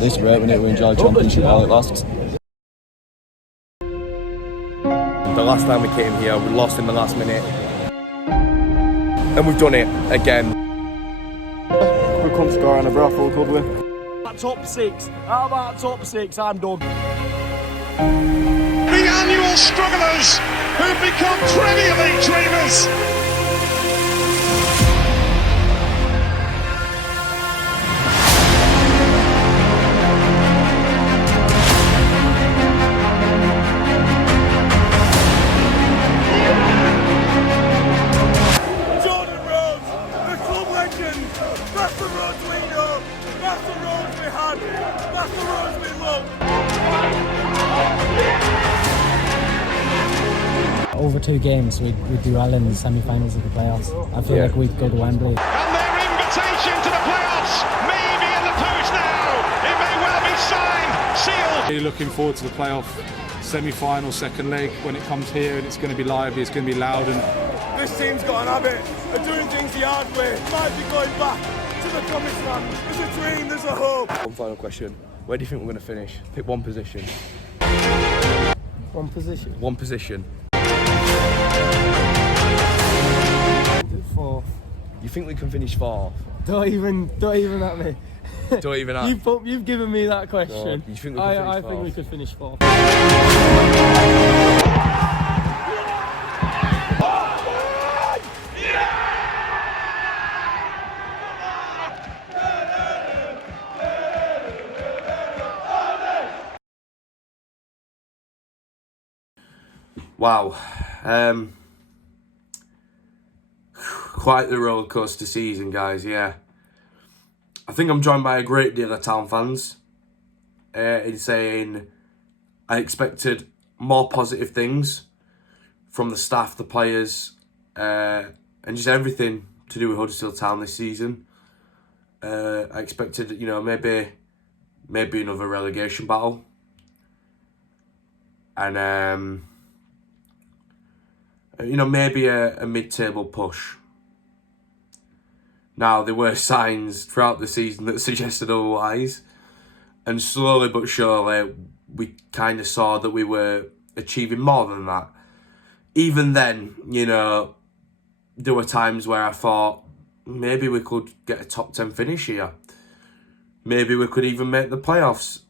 This is great, we need to enjoy Championship while it lasts. The last time we came here, we lost in the last minute. And we've done it again. We couldn't score on a brothel, could we? Top 6. How about top 6? I'm done. The annual strugglers who've become Premier League dreamers. That's the roads we know, that's the roads we had, that's the roads we love. Over 2 games, we'd do well in the semi-finals of the playoffs. I feel like we'd go to Wembley. And their invitation to the playoffs may be in the post now. It may well be signed, sealed. Really looking forward to the playoff semi-final, second leg. When it comes here, and it's going to be lively, it's going to be loud. And this team's got an habit of doing things the hard way. Might be going back to the promised land. There's a dream, there's a hope. One final question. Where do you think we're going to finish? Pick one position. One position? One position. 4th. You think we can finish 4th? Don't even at me. Don't even at You've given me that question. No, you think we can finish I 4th? think we could finish 4th. Wow, quite the roller coaster season, guys. Yeah, I think I'm joined by a great deal of Town fans in saying I expected more positive things from the staff, the players, and just everything to do with Huddersfield Town this season. I expected, maybe another relegation battle, and maybe a mid-table push. Now, there were signs throughout the season that suggested otherwise. And slowly but surely, we kind of saw that we were achieving more than that. Even then, there were times where I thought, maybe we could get a top 10 finish here. Maybe we could even make the playoffs.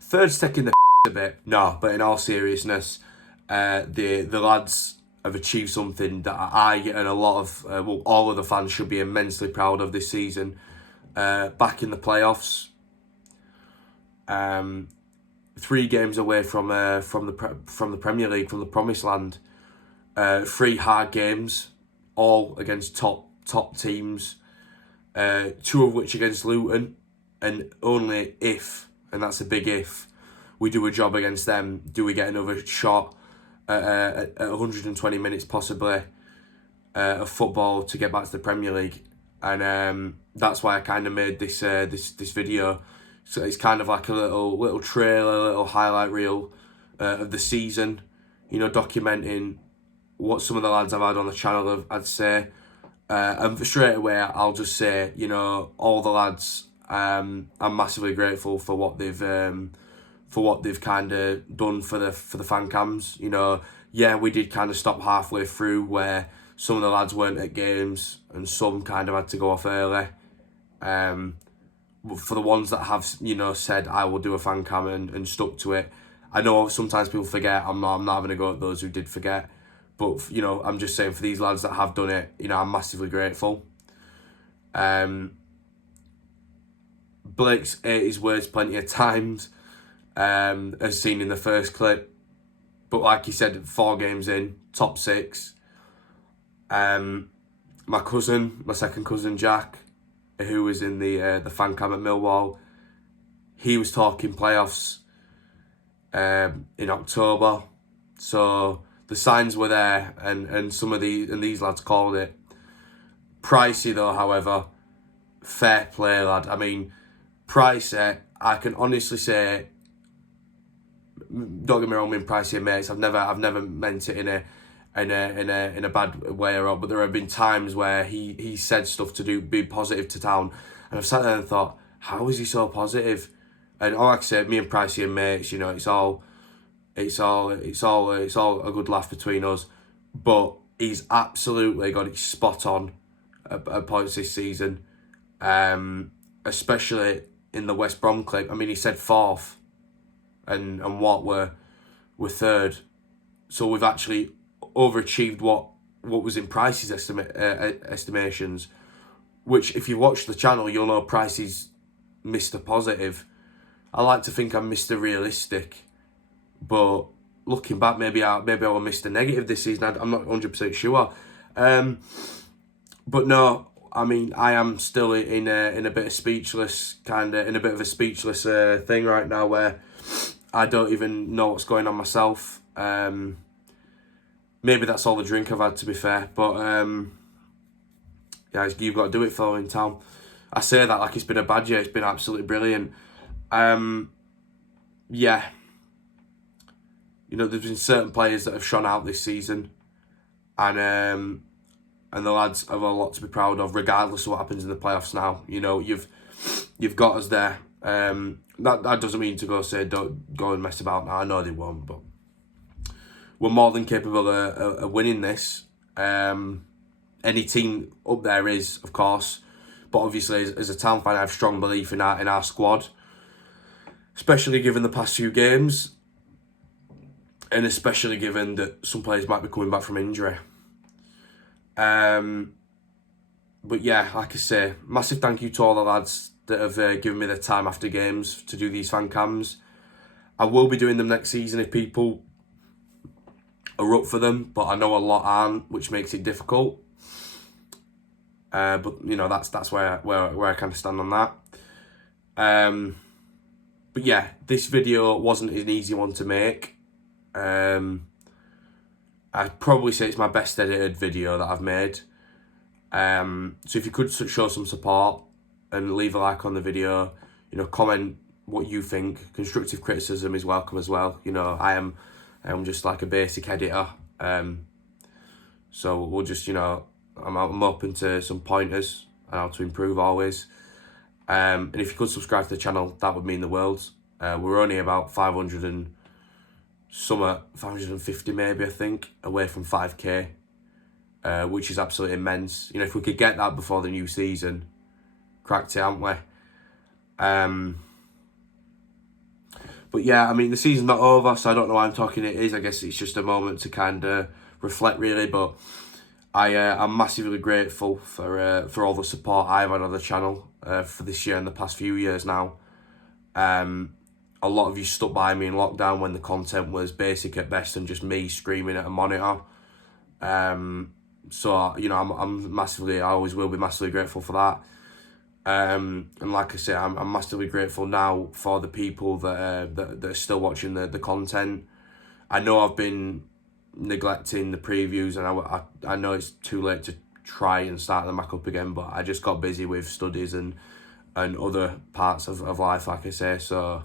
Third's taking the a bit. No, but in all seriousness, the lads have achieved something that I and a lot of, all of the fans should be immensely proud of this season. Back in the playoffs, 3 games away from the Premier League, from the promised land. 3 hard games, all against top teams. 2 of which against Luton, and only if, and that's a big if, we do a job against them, do we get another shot at 120 minutes possibly of football to get back to the Premier League. And that's why I kind of made this video. So it's kind of like a little trailer, a little highlight reel of the season, documenting what some of the lads I've had on the channel I'd say. And straight away, I'll just say, all the lads, I'm massively grateful for what they've kind of done for the fan cams. Yeah, we did kind of stop halfway through where some of the lads weren't at games and some kind of had to go off early. For the ones that have, said I will do a fan cam and stuck to it, I know sometimes people forget. I'm not having a go at those who did forget, but I'm just saying for these lads that have done it, I'm massively grateful. Blake's ate his words plenty of times. As seen in the first clip, but like he said, 4 games in, top 6. My second cousin Jack, who was in the fan cam at Millwall, he was talking playoffs in October, so the signs were there, and these lads called it. Pricey though, however, fair play, lad. I mean, Pricey, I can honestly say, don't get me wrong, me and Pricey are mates. I've never meant it in in a bad way or but there have been times where he said stuff to be positive to Town, and I've sat there and thought, how is he so positive? And like I said, me and Pricey are mates, you know, it's all a good laugh between us, but he's absolutely got it spot on at points this season, especially in the West Brom clip. I mean, he said 4th, and what we're 3rd, so we've actually overachieved what was in Price's estimations, which if you watch the channel, you'll know Price is Mr. Positive. I like to think I'm Mr. Realistic, but looking back, maybe I was Mr. Negative this season. I'm not 100% sure. But no, I mean, I am still in a bit of speechless, in a bit of a speechless thing right now where I don't even know what's going on myself. Maybe that's all the drink I've had, to be fair. But yeah, you've got to do it for in Town. I say that like it's been a bad year. It's been absolutely brilliant. Yeah. You know, there's been certain players that have shone out this season, and the lads have a lot to be proud of, regardless of what happens in the playoffs now. You know, you've got us there. That doesn't mean to say don't go and mess about now. I know they won't, but we're more than capable of winning this. Any team up there is, of course, but obviously as a Town fan, I have strong belief in our squad, especially given the past few games, and especially given that some players might be coming back from injury. But yeah, like I say, massive thank you to all the lads that have given me their time after games to do these fan cams. I will be doing them next season if people are up for them, but I know a lot aren't, which makes it difficult. But you know, that's where I kind of stand on that. But yeah, this video wasn't an easy one to make. I'd probably say it's my best edited video that I've made. So if you could show some support and leave a like on the video, you know, comment what you think. Constructive criticism is welcome as well. You know, I am just like a basic editor. So we'll just, you know, I'm open to some pointers and how to improve always. And if you could subscribe to the channel, that would mean the world. We're only about 550 maybe, I think, away from 5k, which is absolutely immense. You know, if we could get that before the new season, cracked it, haven't we? But yeah, I mean, the season's not over, so I don't know why I'm talking it is. I guess it's just a moment to kind of reflect, really. But I'm massively grateful for all the support I've had on the channel for this year and the past few years now. A lot of you stuck by me in lockdown when the content was basic at best and just me screaming at a monitor. So, you know, I always will be massively grateful for that. And like I say, I'm massively grateful now for the people that are still watching the content. I know I've been neglecting the previews, and I know it's too late to try and start them back up again, but I just got busy with studies and other parts of life, like I say. So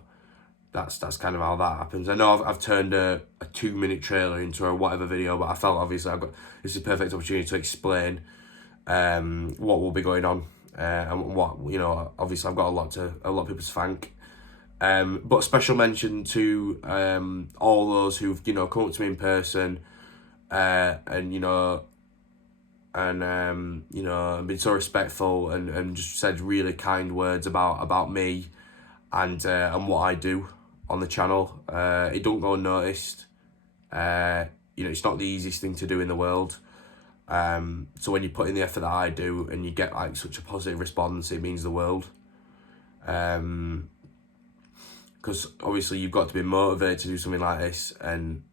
that's kind of how that happens. I know I've turned a 2-minute trailer into a whatever video, but I felt obviously this is a perfect opportunity to explain what will be going on, and what, you know, obviously I've got a lot of people to thank. But a special mention to all those who've, you know, come up to me in person, and you know, been so respectful and just said really kind words about me and what I do on the channel. It don't go unnoticed. You know, it's not the easiest thing to do in the world. So when you put in the effort that I do and you get like such a positive response, it means the world. Because obviously you've got to be motivated to do something like this, and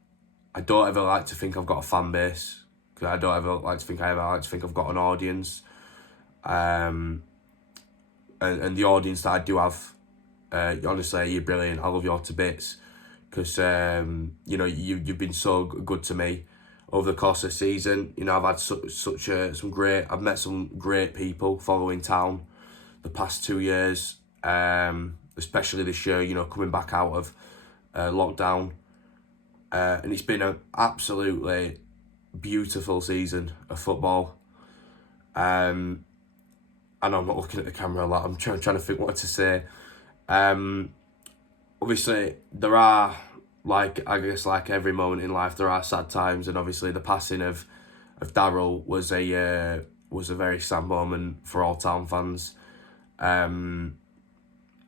I don't ever like to think I've got a fan base, because I don't ever like to think I've got an audience. And the audience that I do have, honestly, you're brilliant. I love you all to bits, because you know, you've been so good to me over the course of the season. You know, I've had I've met some great people following Town the past 2 years, especially this year, you know, coming back out of lockdown, and it's been an absolutely beautiful season of football. And I'm not looking at the camera a lot. I'm trying to think what to say. Obviously, there are, like every moment in life, there are sad times, and obviously the passing of Daryl was a very sad moment for all Town fans. I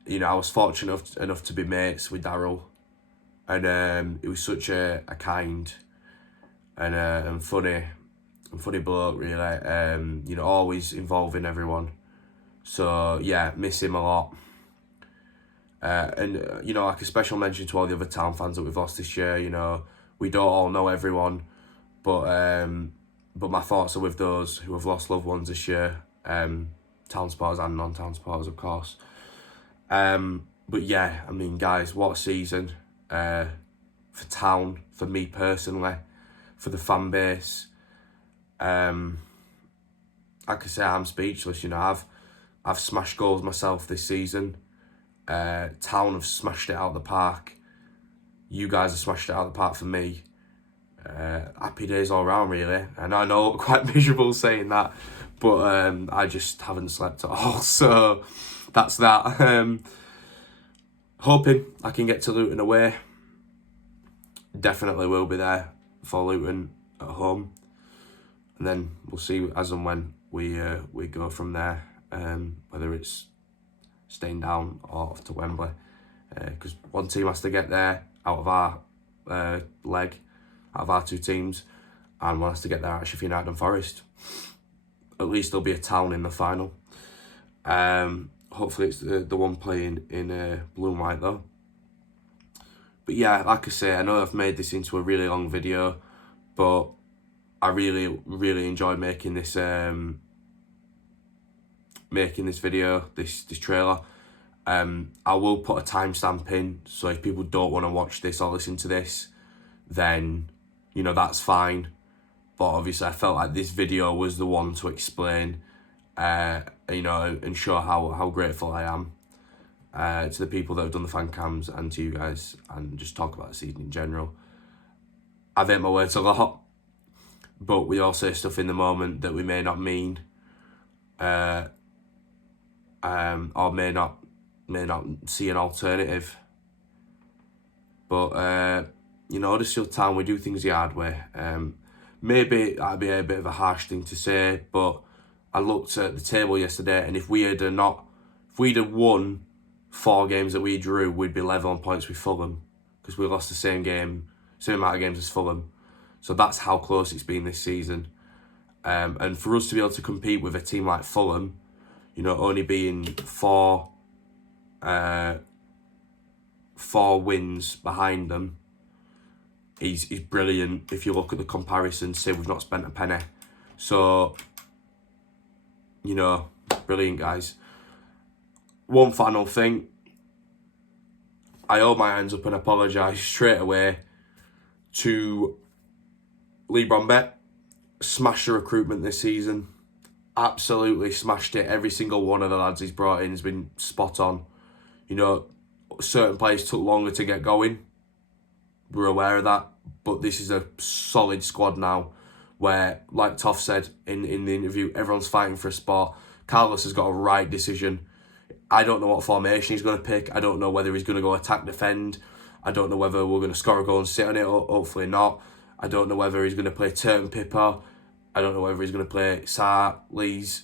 was fortunate enough to be mates with Daryl, and he was such a kind and funny bloke, really. Always involving everyone. So yeah, miss him a lot. Like a special mention to all the other Town fans that we've lost this year. We don't all know everyone, but my thoughts are with those who have lost loved ones this year. Town supporters and non-Town supporters, of course. But yeah, I mean, guys, what a season for Town, for me personally, for the fan base. Like I say, I'm speechless. I've smashed goals myself this season. Town have smashed it out of the park. You guys have smashed it out of the park for me. Happy days all round, really. And I know, quite miserable saying that, but I just haven't slept at all. So that's that. Hoping I can get to Luton away. Definitely will be there for Luton at home, and then we'll see as and when we go from there. Whether it's staying down or off to Wembley, because one team has to get there out of our leg, out of our two teams, and one has to get there out of Sheffield United and Forest. At least there'll be a Town in the final. Hopefully it's the one playing in blue and white though. But yeah, like I say, I know I've made this into a really long video, but I really enjoyed making this video, this trailer. I will put a timestamp in, so if people don't want to watch this or listen to this, then that's fine. But obviously I felt like this video was the one to explain and show how grateful I am to the people that have done the fan cams and to you guys, and just talk about the season in general. I've ate my words a lot, but we all say stuff in the moment that we may not mean, or may not see an alternative. But Huddersfield Town, we do things the hard way. Maybe that'd be a bit of a harsh thing to say, but I looked at the table yesterday, and if we'd have won 4 games that we drew, we'd be level on points with Fulham, because we lost the same amount of games as Fulham. So that's how close it's been this season. And for us to be able to compete with a team like Fulham, only being 4 wins behind them, is brilliant. If you look at the comparison, say we've not spent a penny. So, brilliant, guys. One final thing. I hold my hands up and apologise straight away to Lee Brombet. Smashed the recruitment this season. Absolutely smashed it. Every single one of the lads he's brought in has been spot on. Certain players took longer to get going. We're aware of that. But this is a solid squad now where, like Toff said in the interview, everyone's fighting for a spot. Carlos has got a right decision. I don't know what formation he's going to pick. I don't know whether he's going to go attack, defend. I don't know whether we're going to score a goal and sit on it. Hopefully not. I don't know whether he's going to play Turton Pipper. I don't know whether he's going to play Sarr, Lees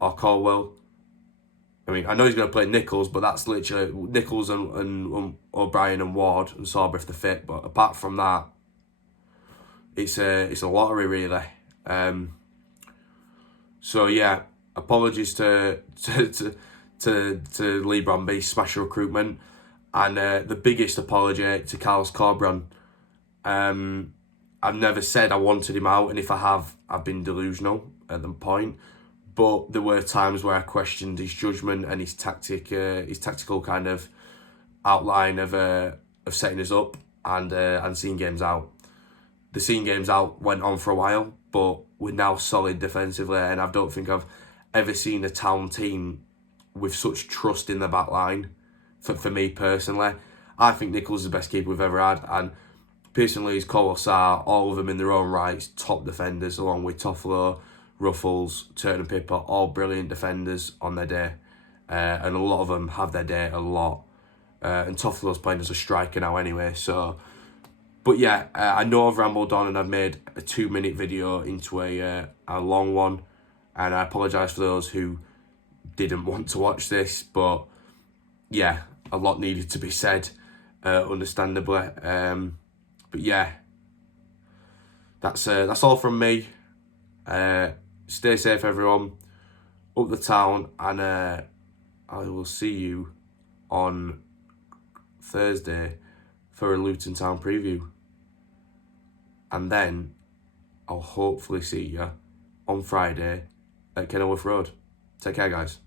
or Caldwell. I mean, I know he's going to play Nichols, but that's literally Nichols and O'Brien and Ward and Sauber if they're fit. But apart from that, it's a lottery, really. So yeah, apologies to Lee Bromby, smash recruitment, and the biggest apology to Carlos Corbran. I've never said I wanted him out, and if I have, I've been delusional at the point. But there were times where I questioned his judgment and his tactical kind of outline of setting us up and seeing games out. The seeing games out went on for a while, but we're now solid defensively, and I don't think I've ever seen a Town team with such trust in the back line. For me personally, I think Nichols is the best keeper we've ever had, and Pearson Lee's, Colosar, all of them in their own rights, top defenders, along with Toffolo, Ruffles, Turner and Pippa, all brilliant defenders on their day. And a lot of them have their day a lot. And Toffolo's playing as a striker now anyway, so... But yeah, I know I've rambled on and I've made a 2-minute video into a long one. And I apologise for those who didn't want to watch this, but yeah, a lot needed to be said, understandably. But yeah, that's all from me. Stay safe, everyone. Up the town, and I will see you on Thursday for a Luton Town preview. And then I'll hopefully see you on Friday at Kenilworth Road. Take care, guys.